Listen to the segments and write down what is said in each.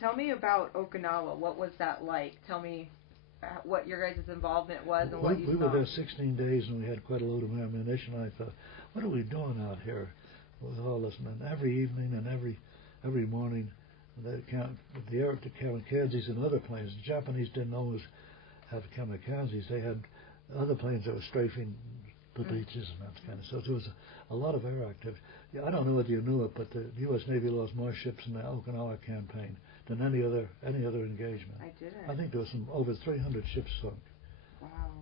Tell me about Okinawa. What was that like? Tell me what your guys' involvement was and what you saw. We were there 16 days and we had quite a load of ammunition. I thought, what are we doing out here with all this? And every evening and every morning, the kamikazes and other planes. The Japanese didn't always have kamikazes. They had other planes that were strafing the beaches and that kind of stuff. So there was a lot of air activity. Yeah, I don't know whether you knew it, but the U.S. Navy lost more ships in the Okinawa campaign than any other engagement. I didn't. I think there was over 300 ships sunk. Wow.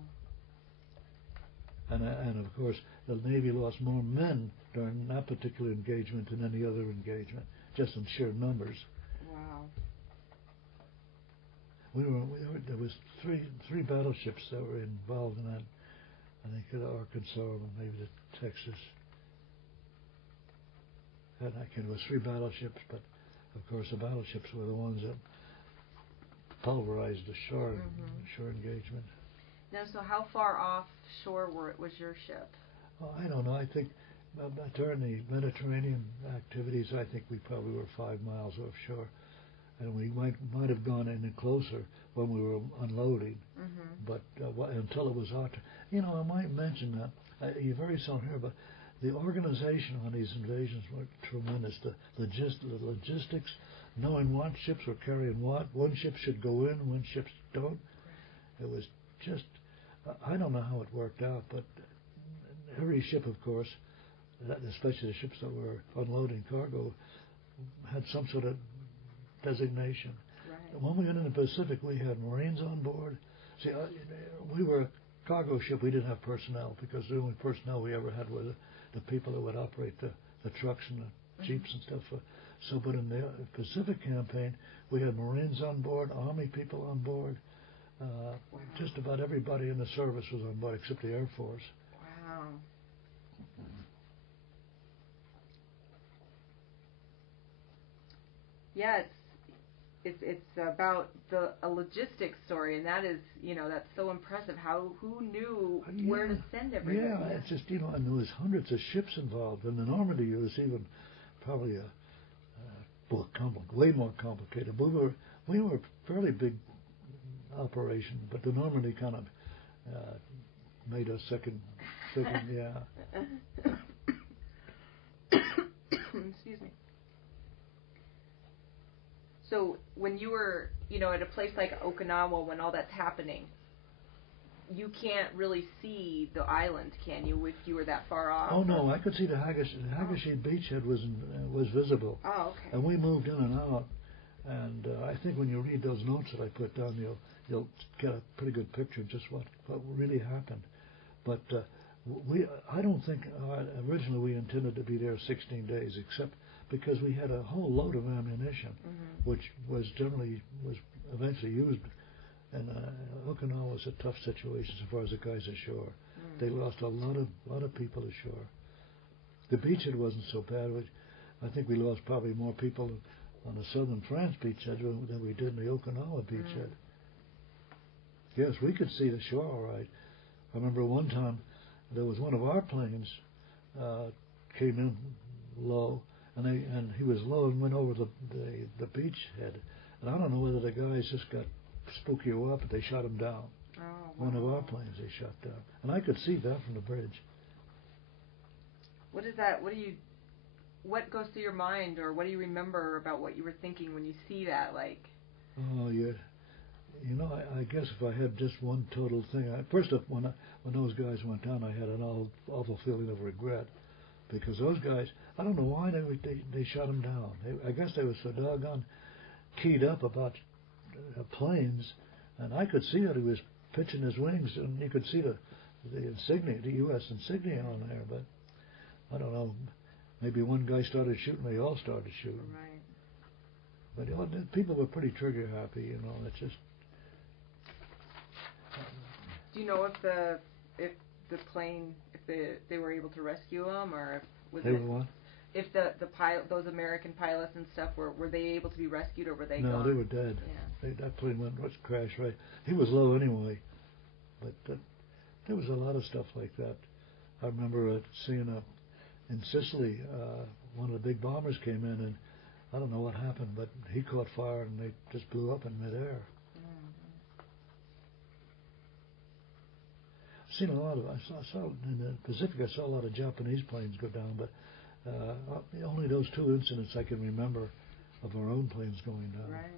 And of course, the Navy lost more men during that particular engagement than any other engagement, just in sheer numbers. Wow. There was three battleships that were involved in that. I think the Arkansas and maybe the Texas. And it was three battleships, but of course the battleships were the ones that pulverized the shore engagement. Now, so how far offshore was your ship? Oh, I don't know. I think during the Mediterranean activities, I think we probably were 5 miles offshore, and we might have gone in closer when we were unloading. But until it was our turn. I might mention that you very seldom hear about the organization on these invasions were tremendous. The logistics, knowing what ships were carrying what, one ship should go in, one ship don't. It was just, I don't know how it worked out, but every ship, of course, especially the ships that were unloading cargo, had some sort of designation. Right. When we went in the Pacific, we had Marines on board. See, we were a cargo ship. We didn't have personnel because the only personnel we ever had were the people that would operate the trucks and the jeeps and stuff. But in the Pacific campaign, we had Marines on board, Army people on board. Just about everybody in the service was on board except the Air Force. Wow. Yeah, it's about a logistics story, and that is, that's so impressive. Who knew where to send everybody? Yeah, it's just, and there was hundreds of ships involved, and the Normandy was even probably way more complicated. We were a fairly big operation, but the Normandy kind of made us second, yeah. Excuse me. So when you were, at a place like Okinawa, when all that's happening, you can't really see the island, can you, if you were that far off? Oh, no, I could see the Hagashii beachhead was visible. Oh, okay. And we moved in and out. And I think when you read those notes that I put down, you'll get a pretty good picture of just what really happened. But I don't think originally we intended to be there 16 days, except because we had a whole load of ammunition, which was eventually used. And Okinawa was a tough situation as far as the guys ashore. They lost a lot of people ashore. The beachhead wasn't so bad. I think we lost probably more people on the southern France beachhead than we did in the Okinawa beachhead. Yes, we could see the shore all right. I remember one time there was one of our planes came in low, and he was low and went over the beachhead. And I don't know whether the guys just got spooky or what, but they shot him down. Oh, wow. One of our planes they shot down, and I could see that from the bridge. What is that? What goes through your mind, or what do you remember about what you were thinking when you see that? Like, oh yeah, I guess if I had just one total thing, first up when those guys went down, I had an awful feeling of regret, because those guys, I don't know why they shot them down. I guess they were so doggone keyed up about planes, and I could see that he was pitching his wings, and you could see the insignia, the U.S. insignia on there, but I don't know. Maybe one guy started shooting, they all started shooting. Right. But people were pretty trigger happy, It's just. Do you know if the plane, they were able to rescue them, or if They were what? If the pilot, those American pilots and stuff, were they able to be rescued, or were they? No, gone? they were dead. Yeah. That plane was crashed right. He was low anyway, but there was a lot of stuff like that. I remember seeing in Sicily, one of the big bombers came in, I don't know what happened, but he caught fire and they just blew up in midair. I've seen a lot of. I saw in the Pacific. I saw a lot of Japanese planes go down, but only those two incidents I can remember of our own planes going down. Right.